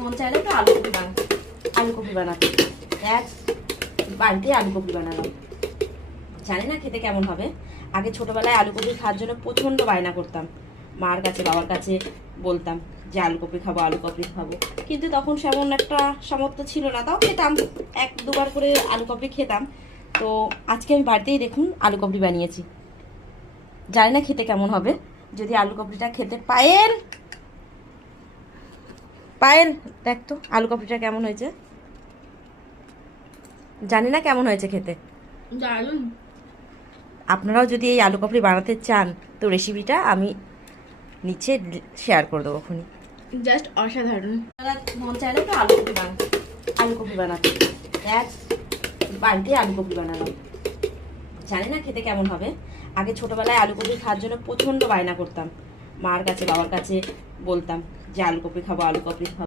মন চাইলে তো আলু কপি বানাতে এক বাড়িতে আলু কপি বানালাম। জানি না খেতে কেমন হবে। আগে ছোটবেলায় আলু কপি খাওয়ার জন্য প্রচন্ড বায়না করতাম, মার কাছে বাবার কাছে বলতাম যে আলু কপি খাবো আলু কপি খাবো, কিন্তু তখন সেমন একটা সামর্থ্য ছিল না। তাও খেতাম, এক দুবার করে আলু কপি খেতাম। তো আজকে আমি বাড়িতেই দেখুন আলু কপি বানিয়েছি। জানি না খেতে কেমন হবে। যদি আলু কপিটা খেতে পায়েল পায়েল দেখ তো আলু কপিটা কেমন হয়েছে। জানি না কেমন হয়েছে খেতে। দারুণ। আপনারাও যদি এই আলু কপি বানাতে চান তো রেসিপিটা আমি নিচে শেয়ার করে দেবো এখনই। জাস্ট অসাধারণ। মন চাইলে তো আলু কপি বানাতে এক বাড়িতে আলু কপি বানালাম। জানি না খেতে কেমন হবে। আগে ছোটবেলায় আলু কপি খাওয়ার জন্য প্রচন্ড বায়না করতাম, মার কাছে বাবার কাছে বলতাম যে আলু কপি খাবো আলু কপি খাবো।